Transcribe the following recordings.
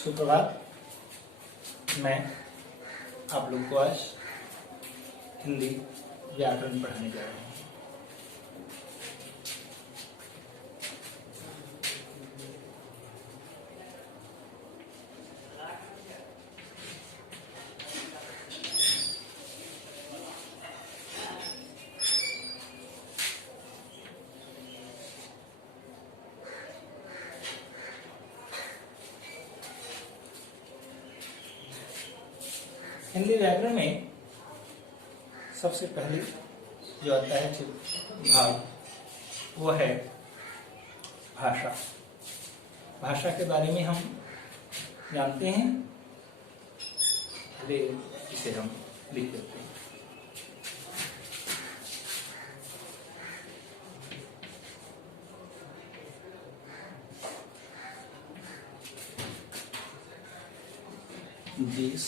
सुप्रभात। मैं आप लोग को आज हिंदी व्याकरण पढ़ाने जा रहा हूँ। हिंदी व्याकरण में सबसे पहले जो आता है भाग वो है भाषा। भाषा के बारे में हम जानते हैं, पहले इसे हम लिख देते हैं। जिस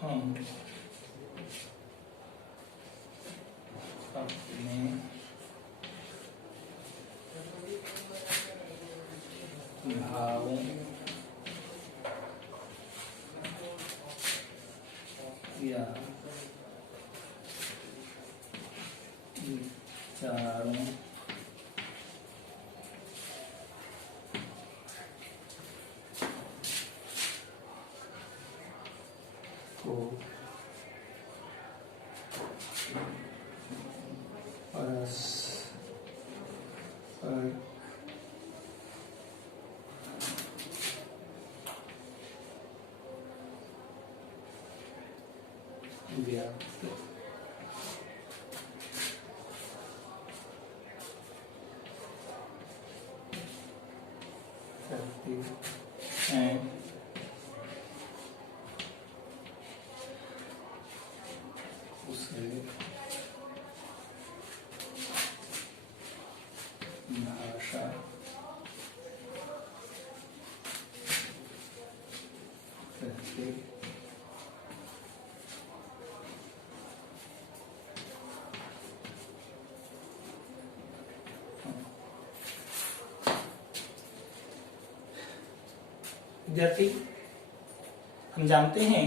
हम अपने भावों या विचारों को परस्पर व्यक्त करते हैं। उसे भाषा कहते हैं। विद्यार्थी, हम जानते हैं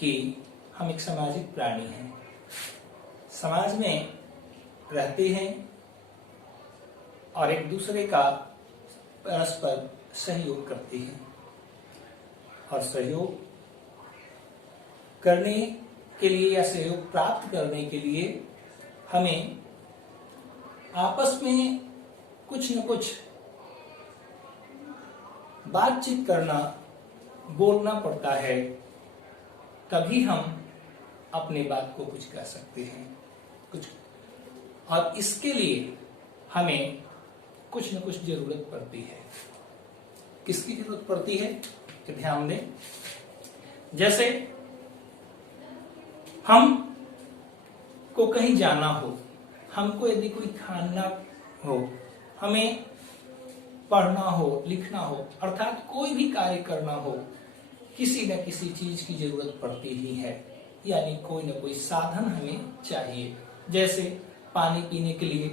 कि हम एक सामाजिक प्राणी हैं। समाज में रहते हैं और एक दूसरे का परस्पर सहयोग करते हैं, और सहयोग करने के लिए या सहयोग प्राप्त करने के लिए हमें आपस में कुछ न कुछ बातचीत करना, बोलना पड़ता है, तभी हम अपने बात को कुछ कह सकते हैं। और इसके लिए हमें कुछ न कुछ जरूरत पड़ती है। किसकी जरूरत पड़ती है तो ध्यान दें। जैसे हम को कहीं जाना हो, हमको यदि कोई खाना हो, हमें पढ़ना हो, लिखना हो, अर्थात कोई भी कार्य करना हो, किसी न किसी चीज की जरूरत पड़ती ही है। यानी कोई न कोई साधन हमें चाहिए। जैसे पानी पीने के लिए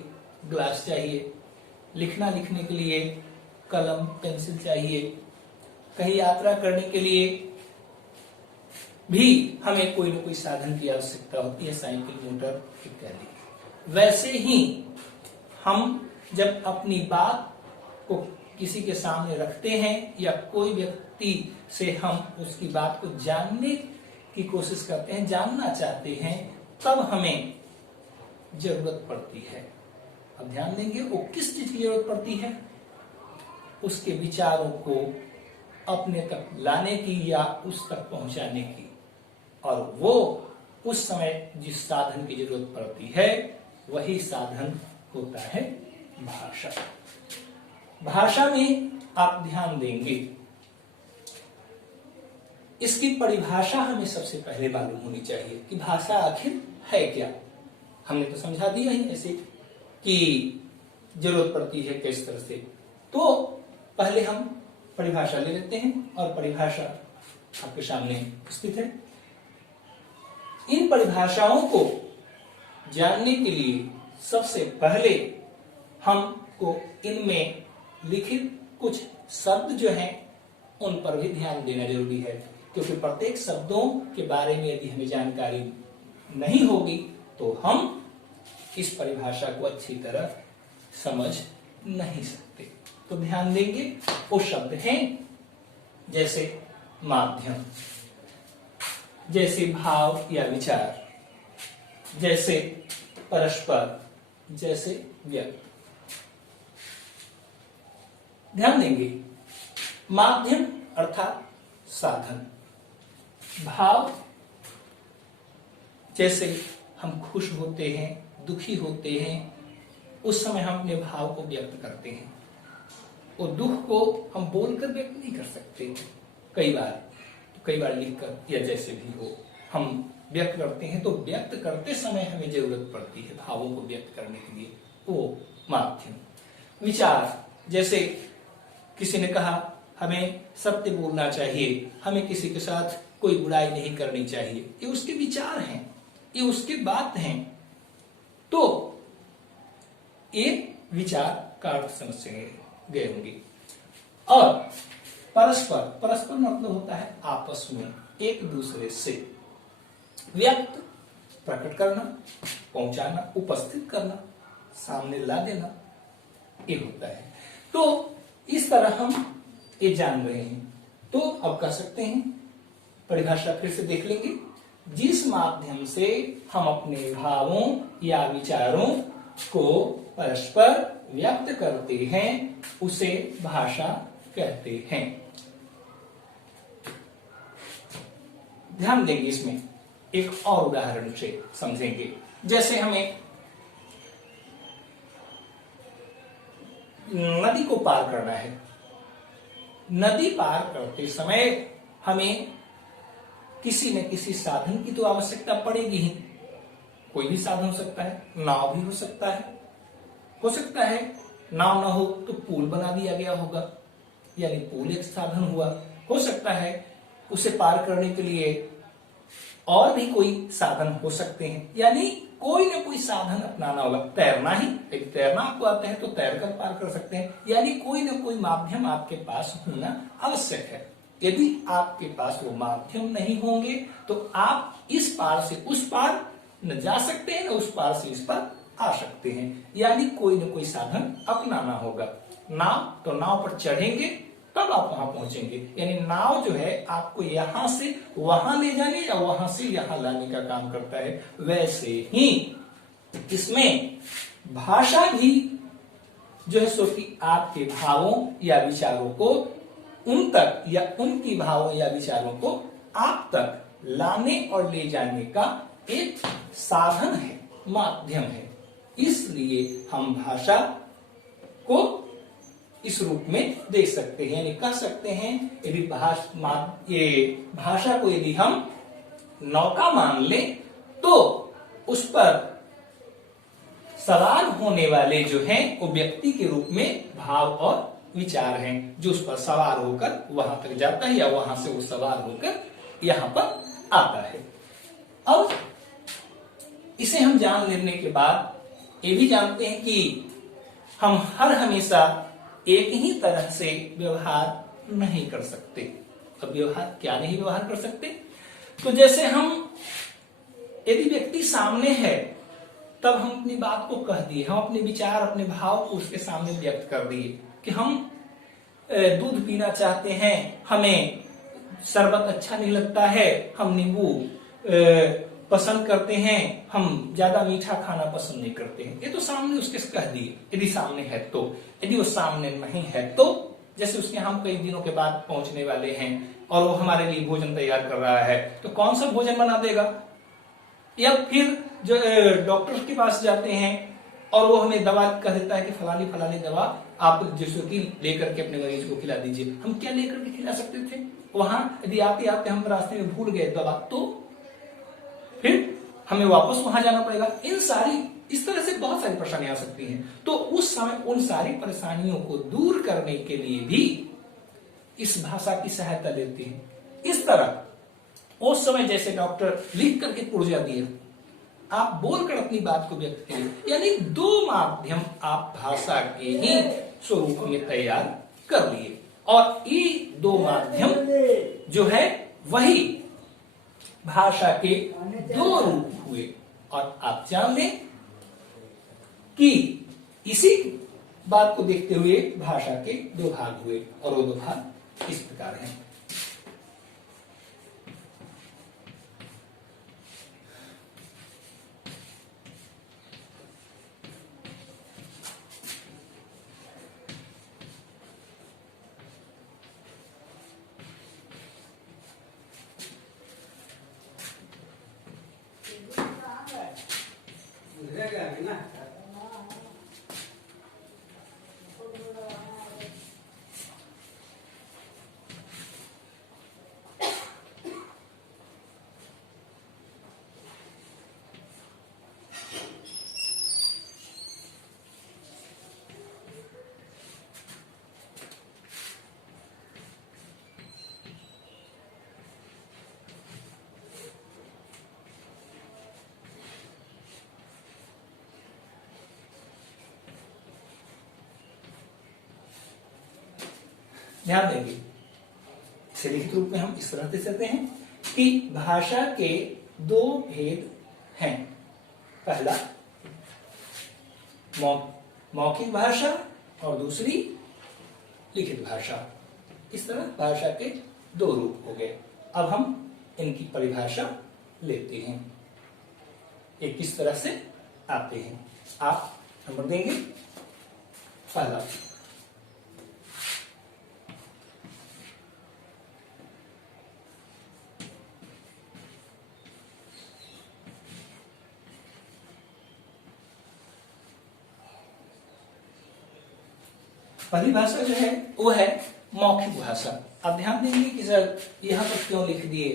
ग्लास चाहिए, लिखने के लिए कलम पेंसिल चाहिए, कहीं यात्रा करने के लिए भी हमें कोई न कोई साधन की आवश्यकता होती है, साइकिल, मोटर इत्यादि। वैसे ही हम जब अपनी बात को किसी के सामने रखते हैं या कोई व्यक्ति से हम उसकी बात को जानने की कोशिश करते हैं, जानना चाहते हैं, तब हमें जरूरत पड़ती है। अब ध्यान देंगे, वो किस चीज की जरूरत पड़ती है? उसके विचारों को अपने तक लाने की या उस तक पहुंचाने की। और वो उस समय जिस साधन की जरूरत पड़ती है वही साधन होता है भाषा। भाषा में आप ध्यान देंगे, इसकी परिभाषा हमें सबसे पहले मालूम होनी चाहिए कि भाषा आखिर है क्या। हमने तो समझा दिया ही ऐसे की जरूरत पड़ती है किस तरह से। तो पहले हम परिभाषा ले लेते हैं और परिभाषा आपके सामने उपस्थित है। इन परिभाषाओं को जानने के लिए सबसे पहले हमको इनमें लिखित कुछ शब्द जो हैं उन पर भी ध्यान देना जरूरी है, क्योंकि प्रत्येक शब्दों के बारे में यदि हमें जानकारी नहीं होगी तो हम इस परिभाषा को अच्छी तरह समझ नहीं सकते। तो ध्यान देंगे, वो शब्द हैं जैसे माध्यम, जैसे भाव या विचार, जैसे परस्पर, जैसे व्यक्त। ध्यान देंगे, माध्यम अर्थात साधन, भाव जैसे हम खुश होते हैं, दुखी होते हैं, उस समय हम अपने भाव को व्यक्त करते हैं। और दुख को हम बोलकर व्यक्त नहीं कर सकते, कई बार लिखकर या जैसे भी हो हम व्यक्त करते हैं। तो व्यक्त करते समय हमें जरूरत पड़ती है भावों को व्यक्त करने के लिए, वो माध्यम। विचार, जैसे किसी ने कहा हमें सत्य बोलना चाहिए, हमें किसी के साथ कोई बुराई नहीं करनी चाहिए, ये उसके विचार हैं, ये उसके बात हैं। तो ये विचार का अर्थ समझ गए होंगे। और परस्पर मतलब होता है आपस में एक दूसरे से। व्यक्त प्रकट करना, पहुंचाना, उपस्थित करना, सामने ला देना, ये होता है। तो इस तरह हम ये जान रहे हैं। तो अब कह सकते हैं, परिभाषा फिर से देख लेंगे, जिस माध्यम से हम अपने भावों या विचारों को परस्पर व्यक्त करते हैं उसे भाषा कहते हैं। ध्यान देंगे, इसमें एक और उदाहरण से समझेंगे। जैसे हमें नदी को पार करना है, नदी पार करते समय हमें किसी न किसी साधन की तो आवश्यकता पड़ेगी ही। कोई भी साधन हो सकता है, नाव भी हो सकता है नाव ना हो तो पुल बना दिया गया होगा, यानी पुल एक साधन हुआ। हो सकता है उसे पार करने के लिए और भी कोई साधन हो सकते हैं, यानी कोई ना कोई साधन अपनाना होगा। तैरना ही, एक तैरना आपको आता है तो तैर कर पार कर सकते हैं, यानी कोई ना कोई माध्यम आपके पास होना आवश्यक है। यदि आपके पास वो माध्यम नहीं होंगे तो आप इस पार से उस पार न जा सकते हैं, न उस पार से इस पार आ सकते हैं, यानी कोई न कोई साधन अपनाना होगा। नाव, तो नाव पर चढ़ेंगे तब आप वहां पहुंचेंगे, यानी नाव जो है आपको यहां से वहां ले जाने या वहां से यहां लाने का काम करता है। वैसे ही इसमें भाषा भी जो है सो कि आपके भावों या विचारों को उन तक या उनकी भावों या विचारों को आप तक लाने और ले जाने का एक साधन है, माध्यम है। इसलिए हम भाषा को इस रूप में देख सकते हैं, यानी कह सकते हैं यदि भाषा को यदि हम नौका मान ले तो उस पर सवार होने वाले जो हैं वो व्यक्ति के रूप में भाव और विचार हैं, जो उस पर सवार होकर वहां तक जाता है या वहां से वो सवार होकर यहां पर आता है। अब इसे हम जान लेने के बाद ये भी जानते हैं कि हम हर हमेशा एक ही तरह से व्यवहार नहीं कर सकते। अब व्यवहार क्या नहीं व्यवहार कर सकते, तो जैसे हम यदि व्यक्ति सामने है तब हम अपनी बात को कह दिए, हम अपने विचार अपने भाव को उसके सामने व्यक्त कर दिए कि हम दूध पीना चाहते हैं, हमें शरबत अच्छा नहीं लगता है, हम नींबू पसंद करते हैं, हम ज्यादा मीठा खाना पसंद नहीं करते हैं। ये तो सामने उसके कह दिए, यदि सामने है तो। यदि वो सामने नहीं है तो, जैसे उसके हम कई दिनों के बाद पहुंचने वाले हैं और वो हमारे लिए भोजन तैयार कर रहा है, तो कौन सा भोजन बना देगा? या फिर जो डॉक्टर के पास जाते हैं और वो हमें दवा कह देता है कि फलानी फलानी दवा आप जैसे कि लेकर के अपने मरीज को खिला दीजिए। हम क्या लेकर के खिला सकते थे? वहां यदि आते आते हम रास्ते में भूल गए दवा, तो फिर हमें वापस वहां जाना पड़ेगा। इन सारी इस तरह से बहुत सारी परेशानियां आ सकती हैं। तो उस समय उन सारी परेशानियों को दूर करने के लिए भी इस भाषा की सहायता लेते हैं। इस तरह उस समय जैसे डॉक्टर लिख करके पुर्जा दिए, आप बोलकर अपनी बात को व्यक्त करिए, यानी दो माध्यम आप भाषा के ही स्वरूप में तैयार कर लिए, और ये दो माध्यम जो है वही भाषा के दो रूप हुए। और आप जान लें कि इसी बात को देखते हुए भाषा के दो भाग हुए, और वो दो भाग इस प्रकार हैं। ध्यान देंगे, इसे लिखित रूप में हम इस तरह से कहते हैं कि भाषा के दो भेद हैं। पहला मौखिक भाषा और दूसरी लिखित भाषा। इस तरह भाषा के दो रूप हो गए। अब हम इनकी परिभाषा लेते हैं, ये किस तरह से आते हैं। आप नंबर देंगे। पहला, पहली भाषा जो है वो है मौखिक भाषा। अब ध्यान देंगे कि सर यहाँ पर क्यों लिख दिए,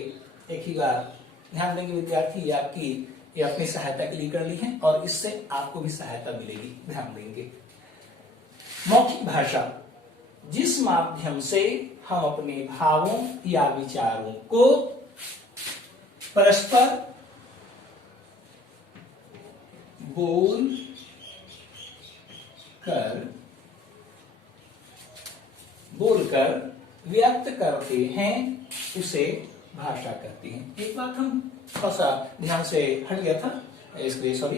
एक ही बार ध्यान देंगे विद्यार्थी, आपकी ये अपनी सहायता के लिए कर ली है और इससे आपको भी सहायता मिलेगी। ध्यान देंगे, मौखिक भाषा जिस माध्यम से हम अपने भावों या विचारों को परस्पर बोलकर व्यक्त करते हैं उसे भाषा कहते हैं। एक बात हम थोड़ा सा ध्यान से हट गया था, इसलिए सॉरी,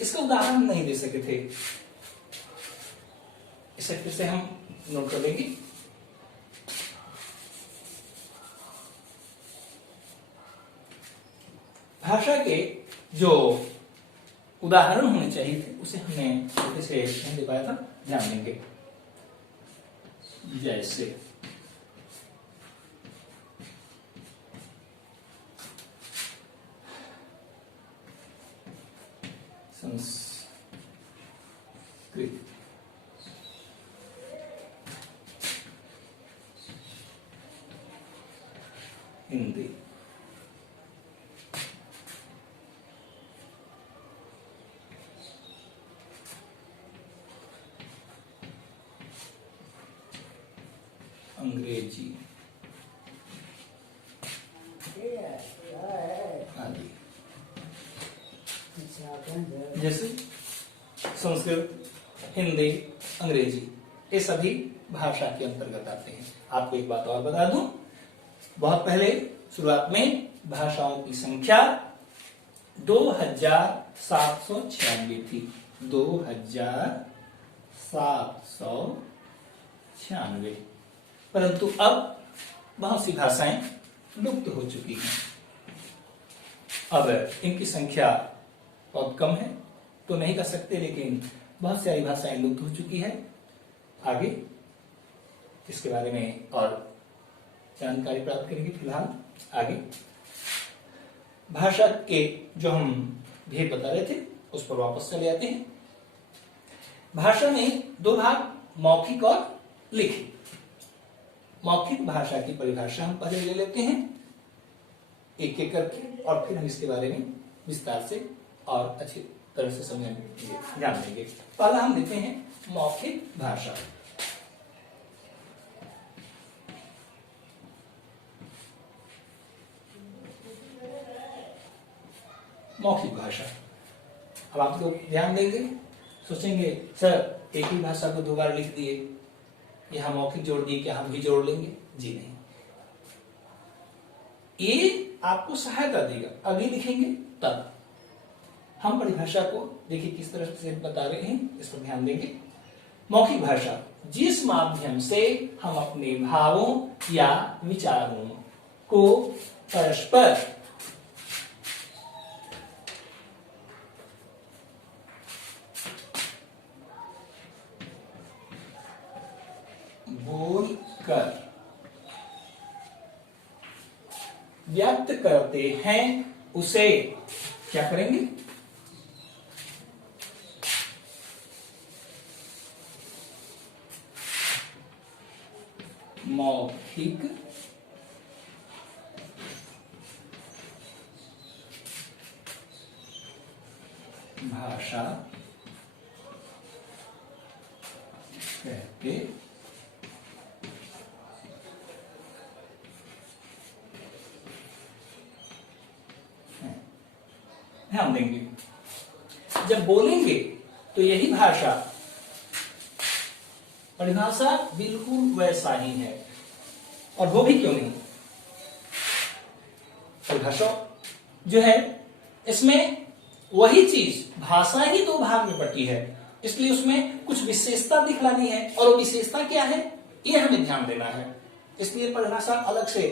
इसका उदाहरण नहीं दे सके थे, इसे फिर से हम नोट कर लेंगे। भाषा के जो उदाहरण होने चाहिए थे उसे हमने छोटे से नहीं दे पाया था, ध्यान देंगे। जैसे संस्कृत, हिंदी, अंग्रेजी आदि। जैसे संस्कृत, हिंदी, अंग्रेजी, ये सभी भाषा के अंतर्गत आते हैं। आपको एक बात और बता दूं, बहुत पहले शुरुआत में भाषाओं की संख्या 2796 थी, 2796, परंतु अब बहुत सी भाषाएं लुप्त हो चुकी हैं। अब इनकी संख्या बहुत कम है तो नहीं कर सकते, लेकिन बहुत सारी भाषाएं लुप्त हो चुकी है। आगे इसके बारे में और जानकारी प्राप्त करेंगे। फिलहाल आगे भाषा के जो हम भेद बता रहे थे उस पर वापस चले आते हैं। भाषा में दो भाग, मौखिक और लिखित। मौखिक भाषा की परिभाषा हम पहले ले लेते हैं एक एक करके, और फिर हम इसके बारे में विस्तार से और अच्छी तरह से समझेंगे, ध्यान देंगे। पहला हम देखते हैं मौखिक भाषा। मौखिक भाषा, अब आप लोग ध्यान देंगे, सोचेंगे सर एक ही भाषा को दो बार लिख दिए, यहां मौखिक जोड़ दिए, क्या हम भी जोड़ लेंगे? जी नहीं, ये आपको सहायता देगा। अभी लिखेंगे तब हम परिभाषा को देखिए किस तरह से बता रहे हैं, इस पर ध्यान देंगे। मौखिक भाषा, जिस माध्यम से हम अपने भावों या विचारों को परस्पर बोलकर व्यक्त करते हैं, उसे क्या करेंगे? मौखिक भाषा कहते हैं। ध्यान देंगे, जब बोलेंगे तो यही भाषा, परिभाषा बिल्कुल वैसा ही है, और वो भी क्यों नहीं। परिभाषा जो है इसमें वही चीज, भाषा ही दो भाग में बटी है, इसलिए उसमें कुछ विशेषता दिखलानी है, और वो विशेषता क्या है ये हमें ध्यान देना है। इसलिए परिभाषा अलग से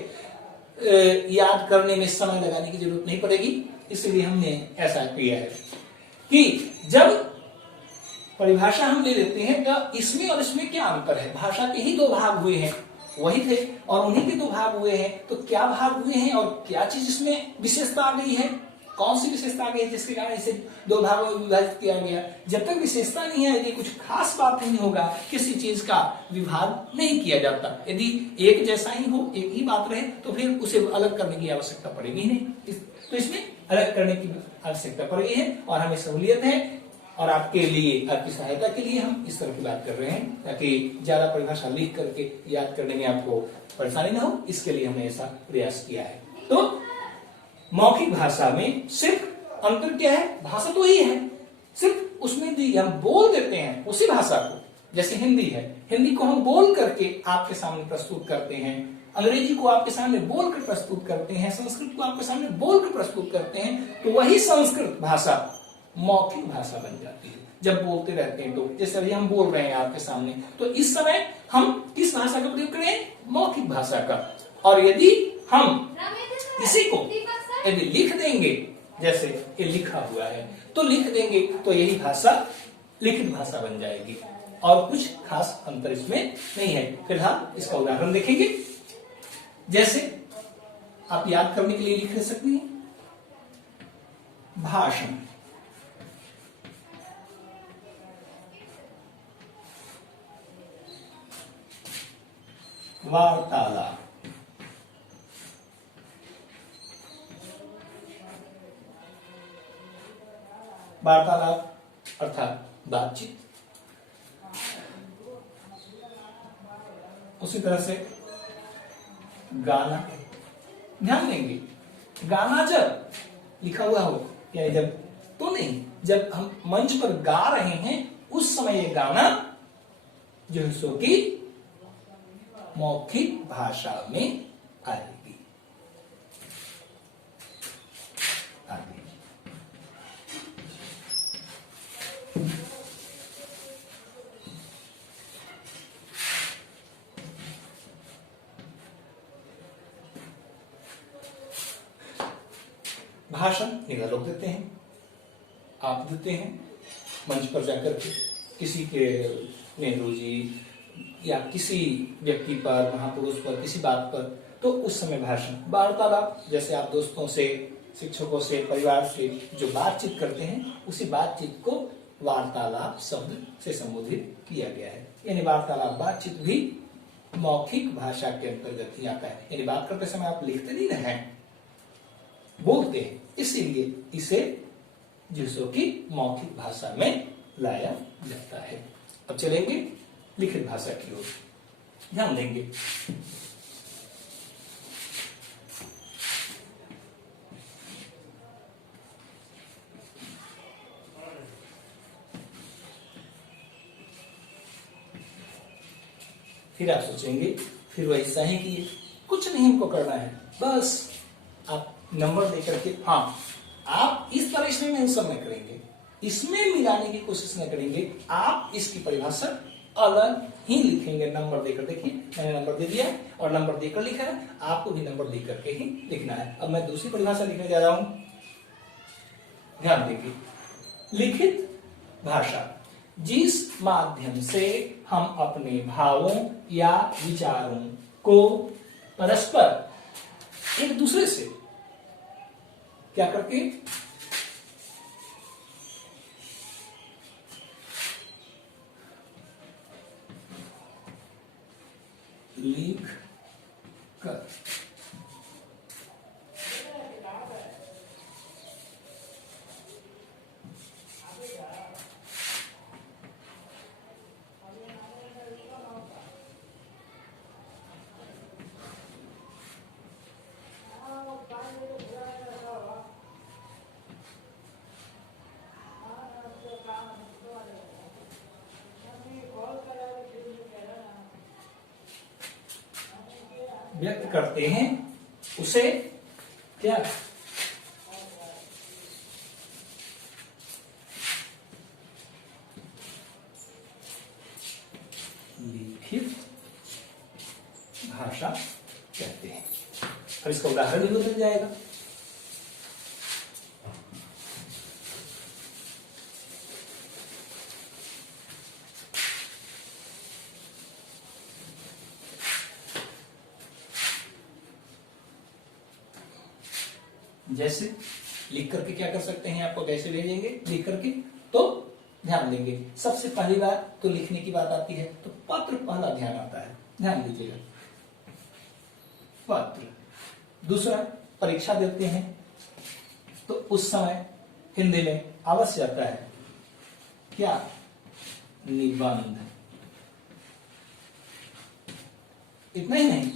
याद करने में समय लगाने की जरूरत नहीं पड़ेगी, इसलिए हमने ऐसा किया है कि जब परिभाषा हम ले लेते हैं तो इसमें और इसमें क्या अंतर है। भाषा के ही दो भाग हुए हैं, वही थे, और उन्हीं के दो भाग हुए हैं, तो क्या भाग हुए हैं और क्या चीज इसमें विशेषता आ गई है, कौन सी विशेषता आ गई है जिसके कारण इसे दो भागों में विभाजित किया गया। जब तक विशेषता नहीं है, यदि कुछ खास बात नहीं होगा, किसी चीज का विभाग नहीं किया जाता। यदि एक जैसा ही हो, एक ही बात रहे, तो फिर उसे अलग करने की आवश्यकता पड़ेगी नहीं। तो इसमें अलग करने की आवश्यकता पड़ गई है, और हमें सहूलियत है, और आपके लिए, आपकी सहायता के लिए हम इस तरह की बात कर रहे हैं, ताकि ज्यादा परिभाषा लिख करके याद करने में आपको परेशानी ना हो, इसके लिए हमने ऐसा प्रयास किया है। तो मौखिक भाषा में सिर्फ अंतर क्या है, भाषा तो ही है, सिर्फ उसमें हम बोल देते हैं उसी भाषा को। जैसे हिंदी है, हिंदी को हम बोल करके आपके सामने प्रस्तुत करते हैं, अंग्रेजी को आपके सामने बोलकर प्रस्तुत करते हैं, संस्कृत को आपके सामने बोलकर प्रस्तुत करते हैं, तो वही संस्कृत भाषा मौखिक भाषा बन जाती है जब बोलते रहते हैं। तो जैसे अभी हम बोल रहे हैं आपके सामने, तो इस समय हम किस भाषा का प्रयोग करें? मौखिक भाषा का। और यदि हम इसी को यदि लिख देंगे, जैसे ये लिखा हुआ है, तो लिख देंगे तो यही भाषा लिखित भाषा बन जाएगी, और कुछ खास अंतर इसमें नहीं है। फिलहाल इसका उदाहरण देखेंगे। जैसे आप याद करने के लिए लिख सकते हैं, भाषण, वार्तालाप, वार्तालाप अर्थात बातचीत। उसी तरह से गाना, ध्यान देंगे, गाना जब लिखा हुआ हो, यानी जब तो नहीं, जब हम मंच पर गा रहे हैं उस समय ये गाना जो है सो की मौखिक भाषा में आएगी। भाषण निगाह देते हैं, आप देते हैं मंच पर जाकर के, किसी के नेहरू जी या किसी व्यक्ति पर, महापुरुष पर, किसी बात पर, तो उस समय भाषण। वार्तालाप, जैसे आप दोस्तों से, शिक्षकों से, परिवार से जो बातचीत करते हैं, उसी बातचीत को वार्तालाप शब्द से संबोधित किया गया है। यानी वार्तालाप, बातचीत भी मौखिक भाषा के अंतर्गत ही आता है। यानी बात करते समय आप लिखते नहीं हैं, बोलते हैं, इसीलिए इसे जिसको कि मौखिक भाषा में लाया जाता है। अब चलेंगे लिखित भाषा की ओर, ध्यान देंगे। फिर आप सोचेंगे, फिर वैसा ही कि कुछ नहीं हमको करना है, बस आप नंबर देकर के, हाँ आप इस तरह इसमें मेंशन नहीं करेंगे, इसमें मिलाने की कोशिश न करेंगे, आप इसकी परिभाषा अलग ही लिखेंगे नंबर देकर। देखिए मैंने नंबर दे दिया और नंबर देकर लिखा है, आपको भी नंबर देकर के ही लिखना है। अब मैं दूसरी परिभाषा लिखने जा रहा हूं, ध्यान देखिए। लिखित भाषा जिस माध्यम से हम अपने भावों या विचारों को परस्पर एक दूसरे से क्या करके लिख कर व्यक्त करते हैं, उसे क्या लिखित भाषा कहते हैं। अब इसका उदाहरण भी मिल जाएगा। जैसे लिख करके क्या कर सकते हैं, आपको कैसे भेजेंगे लिख करके, तो ध्यान देंगे। सबसे पहली बार तो लिखने की बात आती है तो पत्र पहला ध्यान आता है, ध्यान दीजिएगा पत्र। दूसरा परीक्षा देते हैं तो उस समय हिंदी में अवश्य आता है क्या, निबंध। इतना ही नहीं,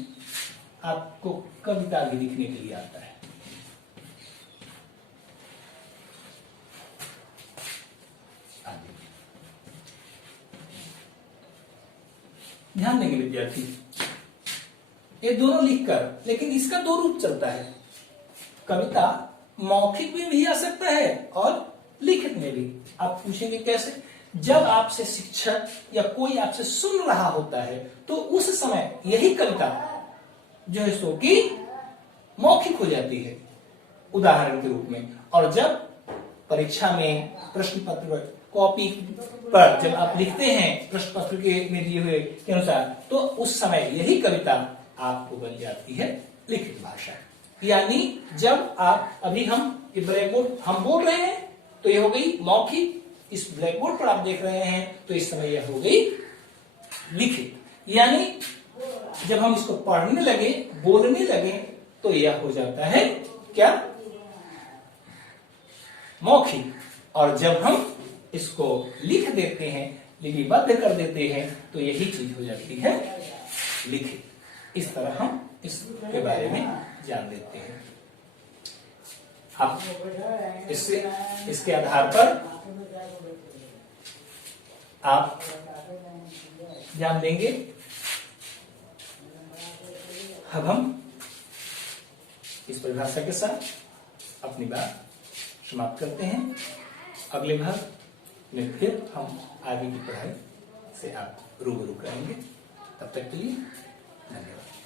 आपको कविता भी लिखने के लिए आता है। ध्यान देंगे विद्यार्थी, ये दोनों लिखकर, लेकिन इसका दो रूप चलता है। कविता मौखिक में भी आ सकता है और लिखित में भी। आप पूछेंगे कैसे? जब आपसे शिक्षक या कोई आपसे सुन रहा होता है तो उस समय यही कविता जो है सो कि मौखिक हो जाती है उदाहरण के रूप में। और जब परीक्षा में प्रश्न पत्र कॉपी पर जब आप लिखते हैं प्रश्न पत्र के में दिए हुए के अनुसार, तो उस समय यही कविता आपको बन जाती है लिखित भाषा। यानी जब आप, अभी हम ब्लैक बोर्ड हम बोल रहे हैं तो ये हो गई मौखिक, इस ब्लैक बोर्ड पर आप देख रहे हैं तो इस समय यह हो गई लिखित। यानी जब हम इसको पढ़ने लगे, बोलने लगे, तो यह हो जाता है क्या, मौखिक। और जब हम इसको लिख देते हैं, लिपिबद्ध कर देते हैं, तो यही चीज हो जाती है लिखित। इस तरह हम इसके बारे में जान लेते हैं। आप इसके आधार पर आप ध्यान देंगे। अब हम इस परिभाषा के साथ अपनी बात समाप्त करते हैं। अगले भाग में फिर हम आगे की पढ़ाई से आप रूबरू करेंगे। तब तक के लिए धन्यवाद।